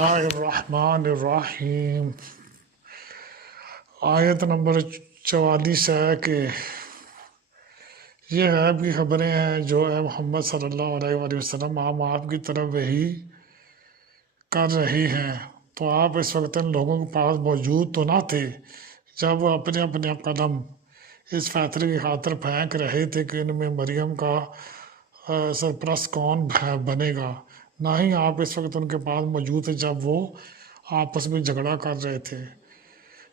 اللہ الرحمن الرحیم۔ آیت نمبر 44 ہے کہ یہ غیب کی خبریں ہیں جو اے محمد صلی اللہ علیہ وآلہ وسلم آپ کی طرف وحی کر رہی ہیں، تو آپ اس وقت ان لوگوں کے پاس موجود تو نہ تھے جب وہ اپنے اپنے قلم اس فیصلے کی خاطر پھینک رہے تھے کہ ان میں مریم کا سرپرست کون بنے گا، نہ ہی آپ اس وقت ان کے پاس موجود تھے جب وہ آپس میں جھگڑا کر رہے تھے۔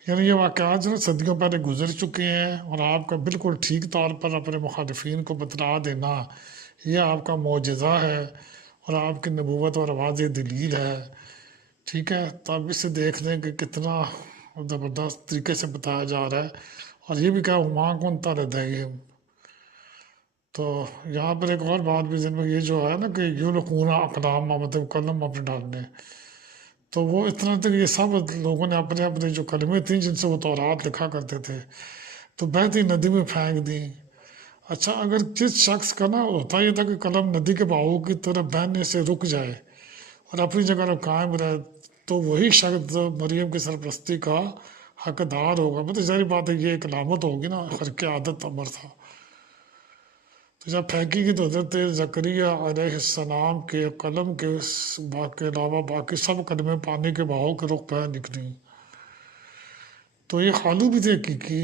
یعنی یہ واقعات جو صدیوں پہلے گزر چکے ہیں، اور آپ کا بالکل ٹھیک طور پر اپنے مخالفین کو بتلا دینا یہ آپ کا معجزہ ہے اور آپ کی نبوت اور واضح دلیل ہے، ٹھیک ہے۔ تو اب اسے دیکھ لیں کہ کتنا زبردست طریقے سے بتایا جا رہا ہے، اور یہ بھی کہا وہاں کون تردہم۔ تو یہاں پر ایک اور بات بھی ذہن میں یہ جو ہے نا کہ یلقون اقلام مطلب قلم اپنے ڈالنے، تو وہ اتنا تک یہ سب لوگوں نے اپنے اپنے جو کلمیں تھیں جن سے وہ تورات لکھا کرتے تھے تو بہتی ندی میں پھینک دیں۔ اچھا، اگر جس شخص کا نا ہوتا یہ تھا کہ قلم ندی کے بہاؤ کی طرف بہنے سے رک جائے اور اپنی جگہ پر قائم رہے، تو وہی شخص مریم کی سرپرستی کا حقدار ہوگا۔ مطلب ظاہر بات ہے یہ ایک علامت ہوگی نا، خرق عادت امر تھا۔ تو جب پھینکی گئی تو حضرت زکریا علیہ السلام کے قلم کے علاوہ باقی سب قلمیں پانی کے بہاؤ کے رخ پہ نکلی۔ تو یہ خالو بھی تھے حقیقی،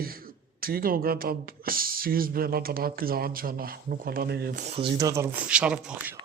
ٹھیک ہو گیا۔ تو اب اس چیز میں اللہ تعالیٰ کی ذات جو ہے نا ان کو اللہ نے یہ فضیلت اور شرف بخشا۔